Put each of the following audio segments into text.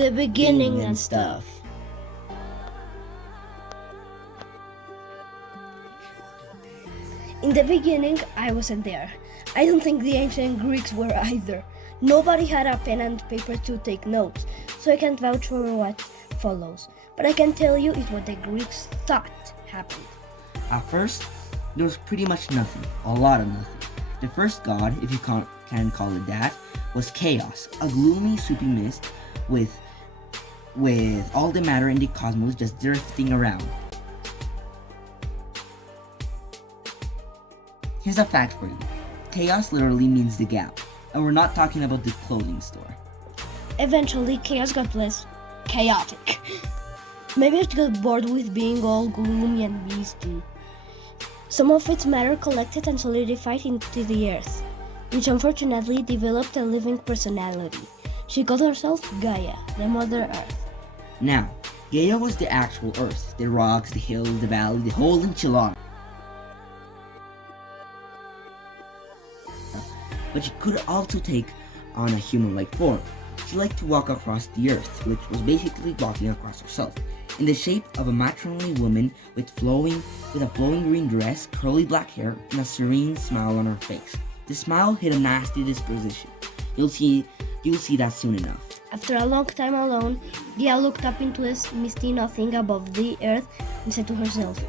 the beginning and stuff. In the beginning, I wasn't there. I don't think the ancient Greeks were either. Nobody had a pen and paper to take notes, so I can't vouch for what follows. But I can tell you it's what the Greeks thought happened. At first, there was pretty much nothing, a lot of nothing. The first god, if you can call it that, was chaos, a gloomy, soupy mist with all the matter in the cosmos just drifting around. Here's a fact for you. Chaos literally means the gap, and we're not talking about the clothing store. Eventually, chaos got less chaotic. Maybe it got bored with being all gloomy and misty. Some of its matter collected and solidified into the earth, which unfortunately developed a living personality. She called herself Gaia, the Mother Earth. Now, Gaia was the actual earth, the rocks, the hills, the valley, the whole enchilada. But she could also take on a human-like form. She liked to walk across the earth, which was basically walking across herself, in the shape of a matronly woman with a flowing green dress, curly black hair, and a serene smile on her face. The smile hid a nasty disposition. You'll see that soon enough. After a long time alone, Gaia looked up into a misty nothing above the earth and said to herself,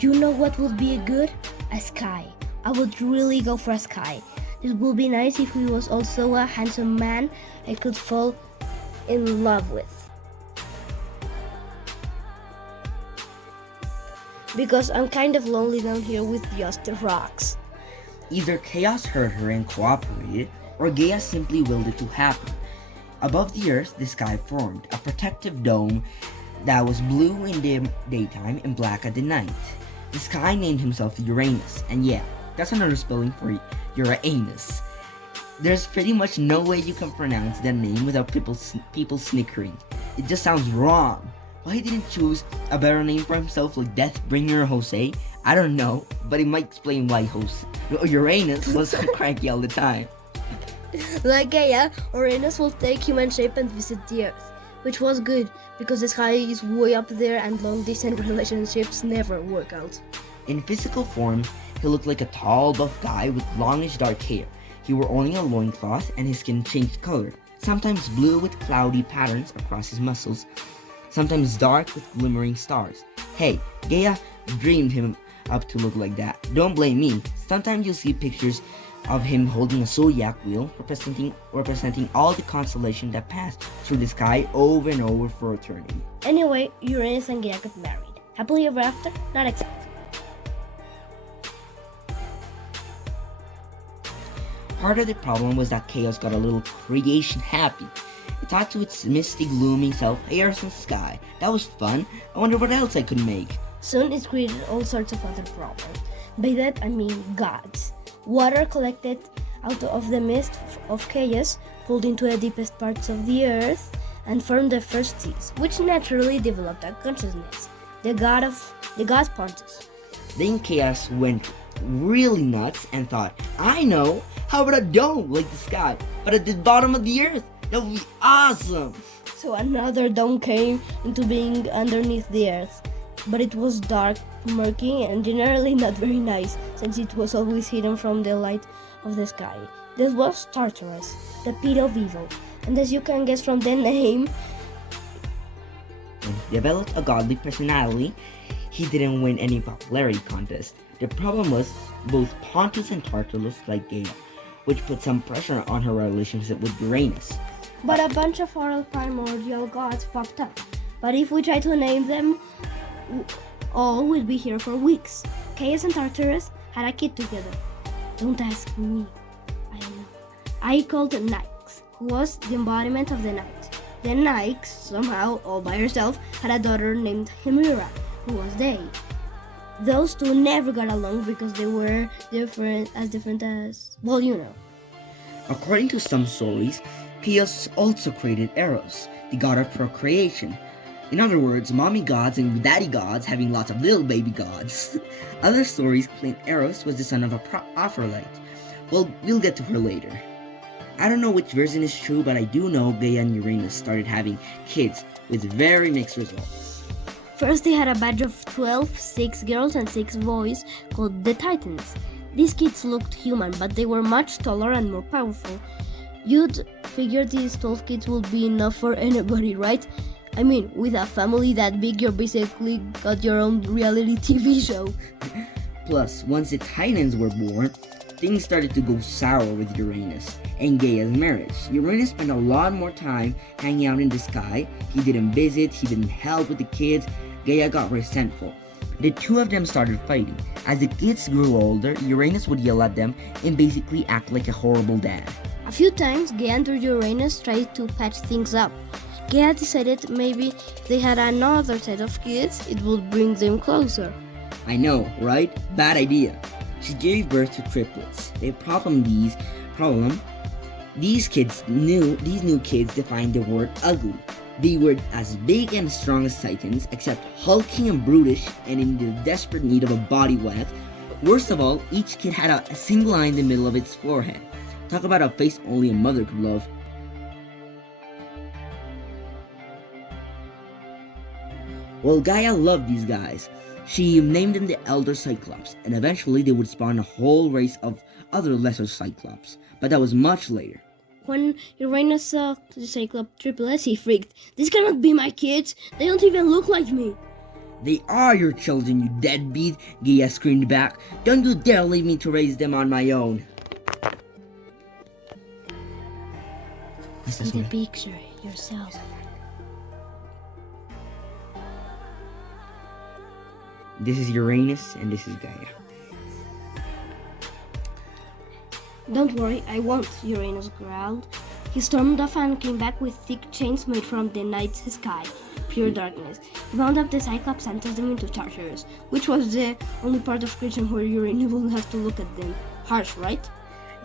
"You know what would be good? A sky. I would really go for a sky. It would be nice if he was also a handsome man I could fall in love with. Because I'm kind of lonely down here with just the rocks." Either Chaos heard her and cooperated, or Gaia simply willed it to happen. Above the earth, the sky formed, a protective dome that was blue in the daytime and black at the night. The sky named himself Uranus, and yeah, that's another spelling for Uranus. There's pretty much no way you can pronounce that name without people snickering. It just sounds wrong. Why he didn't choose a better name for himself like Deathbringer Jose, I don't know, but it might explain why Uranus was so cranky all the time. Like Gaia, Uranus will take human shape and visit the Earth, which was good because the sky is way up there and long-distance relationships never work out. In physical form, he looked like a tall, buff guy with longish dark hair. He wore only a loincloth and his skin changed color, sometimes blue with cloudy patterns across his muscles, sometimes dark with glimmering stars. Hey, Gaia dreamed him up to look like that. Don't blame me. Sometimes you'll see pictures of him holding a zodiac wheel representing all the constellations that pass through the sky over and over for eternity. Anyway, Uranus and Gaia got married. Happily ever after? Not exactly. Part of the problem was that Chaos got a little creation happy. It thought to its misty, gloomy self, "Hey, Earth and sky. That was fun. I wonder what else I could make." Soon it created all sorts of other problems. By that I mean gods. Water collected out of the mist of chaos, pulled into the deepest parts of the earth, and formed the first seas, which naturally developed a consciousness, the god Pontus. Then Chaos went really nuts and thought, "I know, how about a dome like the sky, but at the bottom of the earth? That would be awesome!" So another dome came into being underneath the earth, but it was dark, murky, and generally not very nice, since it was always hidden from the light of the sky. This was Tartarus, the pit of evil, and as you can guess from the name, When he developed a godly personality, he didn't win any popularity contest. The problem was, both Pontus and Tartarus liked Gaia, which put some pressure on her relationship with Uranus. but a bunch of other primordial gods popped up. But if we try to name them, all will be here for weeks. Chaos and Tartarus had a kid together. Don't ask me. I don't know. I called Nyx, who was the embodiment of the night. Then Nyx, somehow, all by herself, had a daughter named Hemira, who was they. Those two never got along because they were different as, well, you know. According to some stories, Chaos also created Eros, the god of procreation. In other words, mommy gods and daddy gods having lots of little baby gods. Other stories claim Eros was the son of Aphrodite. Well, we'll get to her later. I don't know which version is true, but I do know Gaia and Uranus started having kids with very mixed results. First, they had a batch of 12, 6 girls and 6 boys called the Titans. These kids looked human, but they were much taller and more powerful. You'd figure these 12 kids would be enough for anybody, right? I mean, with a family that big, you're basically got your own reality TV show. Plus, once the Titans were born, things started to go sour with Uranus and Gaia's marriage. Uranus spent a lot more time hanging out in the sky. He didn't visit, he didn't help with the kids. Gaia got resentful. The two of them started fighting. As the kids grew older, Uranus would yell at them and basically act like a horrible dad. A few times, Gaia and Uranus tried to patch things up. Gaia decided maybe if they had another set of kids, it would bring them closer. I know, right? Bad idea. She gave birth to triplets. These new kids defined the word ugly. They were as big and strong as Titans, except hulking and brutish and in the desperate need of a body wet. Worst of all, each kid had a single eye in the middle of its forehead. Talk about a face only a mother could love. Well, Gaia loved these guys. She named them the Elder Cyclops, and eventually they would spawn a whole race of other lesser Cyclops, but that was much later. When Uranus saw the Cyclops triplets, he freaked. These cannot be my kids. They don't even look like me. They are your children, you deadbeat, Gaia screamed back. Don't you dare leave me to raise them on my own. See the picture yourself. This is Uranus and this is Gaia. Don't worry, I won't, Uranus growled. He stormed off and came back with thick chains made from the night sky, pure darkness. He bound up the Cyclops and tossed them into Tartarus, which was the only part of creation where Uranus would have to look at them. Harsh, right?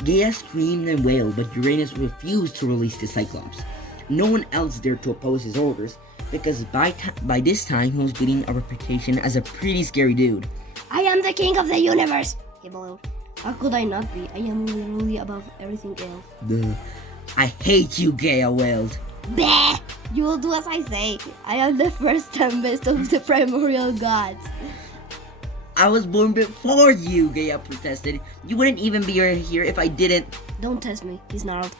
Gaia screamed and wailed, but Uranus refused to release the Cyclops. No one else dared to oppose his orders, because by this time he was getting a reputation as a pretty scary dude. I am the king of the universe, he bellowed. How could I not be? I am literally above everything else. Duh. I hate you, Gaia wailed. Bah! You will do as I say. I am the first and best of the primordial gods. I was born before you, Gaia protested. You wouldn't even be here if I didn't. Don't test me, he snarled.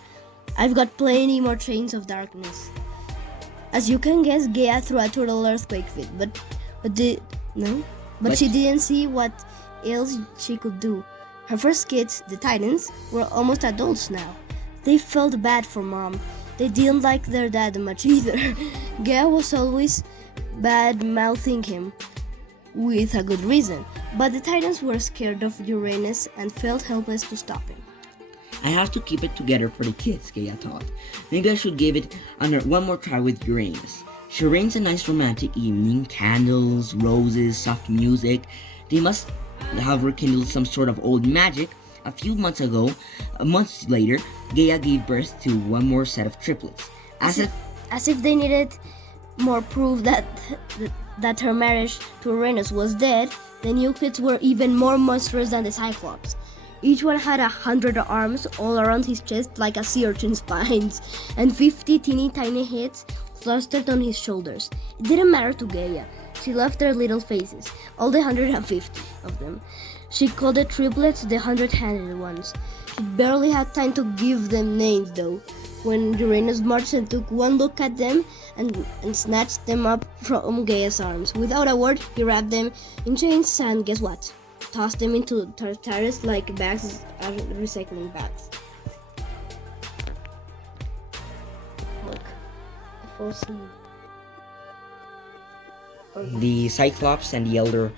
I've got plenty more chains of darkness. As you can guess, Gaia threw a total earthquake fit, but she didn't see what else she could do. Her first kids, the Titans, were almost adults now. They felt bad for Mom. They didn't like their dad much either. Gaia was always bad-mouthing him, with a good reason. But the Titans were scared of Uranus and felt helpless to stop him. I have to keep it together for the kids, Gaia thought. Maybe I should give it one more try with Uranus. She arranged a nice romantic evening, candles, roses, soft music. They must have rekindled some sort of old magic. A few months later, Gaia gave birth to one more set of triplets. As if they needed more proof that her marriage to Uranus was dead, the new kids were even more monstrous than the Cyclops. Each one had 100 arms all around his chest like a sea urchin's spines, and 50 teeny tiny heads clustered on his shoulders. It didn't matter to Gaia. She loved their little faces, all the 150 of them. She called the triplets the 100-handed ones. She barely had time to give them names though, when Uranus marched and took one look at them and snatched them up from Gaia's arms. Without a word, he wrapped them in chains and guess what? Tossed them into Tartarus like bags, recycling bags. Look, the full scene. The Cyclops and the Elder,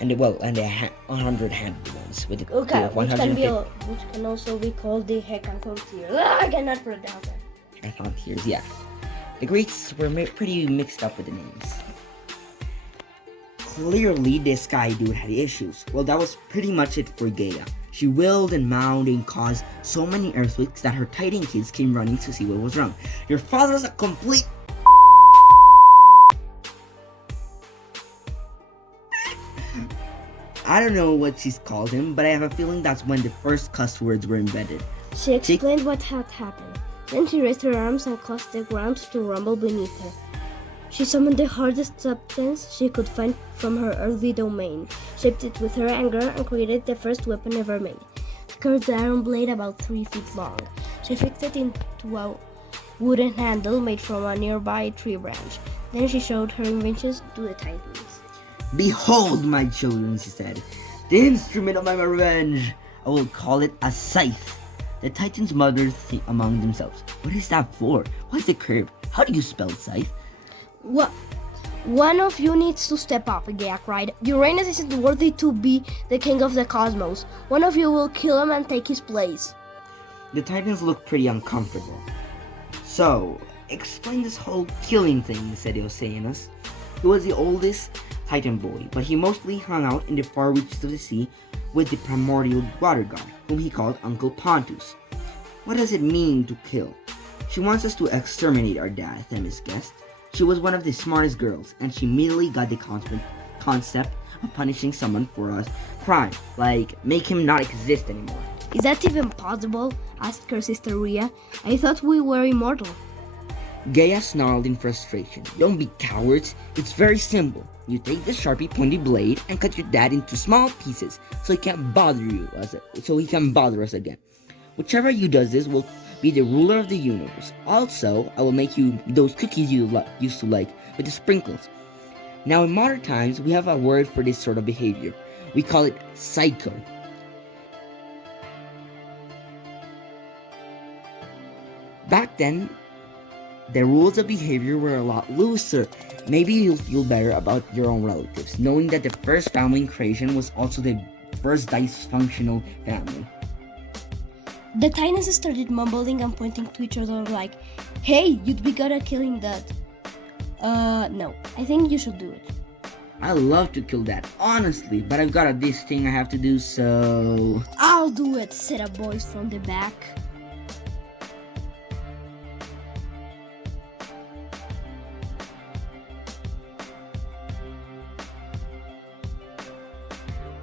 and the 100-handed ones with the Okay, which which can also be called the Hecatoncheires. I cannot pronounce it. Hecatoncheires, yeah. The Greeks were pretty mixed up with the names. Clearly, this Sky Dude had issues. Well, that was pretty much it for Gaia. She wailed and moaned and caused so many earthquakes that her Titan kids came running to see what was wrong. Your father's a complete... I don't know what she's called him, but I have a feeling that's when the first cuss words were invented. She explained what had happened. Then she raised her arms and caused the ground to rumble beneath her. She summoned the hardest substance she could find from her earthly domain, shaped it with her anger, and created the first weapon ever made. A curved iron blade about 3 feet long. She fixed it into a wooden handle made from a nearby tree branch. Then she showed her inventions to the Titans. Behold, my children, she said, the instrument of my revenge. I will call it a scythe. The Titans muttered among themselves. What is that for? What's the curve? How do you spell scythe? What? One of you needs to step up, Gaia cried. Uranus isn't worthy to be the king of the cosmos. One of you will kill him and take his place. The Titans looked pretty uncomfortable. So, explain this whole killing thing, said Oceanus. He was the oldest Titan boy, but he mostly hung out in the far reaches of the sea with the primordial water god, whom he called Uncle Pontus. What does it mean to kill? She wants us to exterminate our dad, Themis guessed. She was one of the smartest girls, and she immediately got the concept of punishing someone for a crime, like make him not exist anymore. Is that even possible? Asked her sister Rhea. I thought we were immortal. Gaia snarled in frustration. Don't be cowards. It's very simple. You take the sharpie pointy blade and cut your dad into small pieces so he can't bother us again. Whichever you does this will be the ruler of the universe. Also, I will make you those cookies you used to like with the sprinkles. Now in modern times, we have a word for this sort of behavior. We call it psycho. Back then, the rules of behavior were a lot looser. Maybe you'll feel better about your own relatives, knowing that the first family in creation was also the first dysfunctional family. The Titans started mumbling and pointing to each other like, hey, you'd be good at killing that. No, I think you should do it. I love to kill that, honestly, but I've got this thing I have to do, so... I'll do it, said a voice from the back.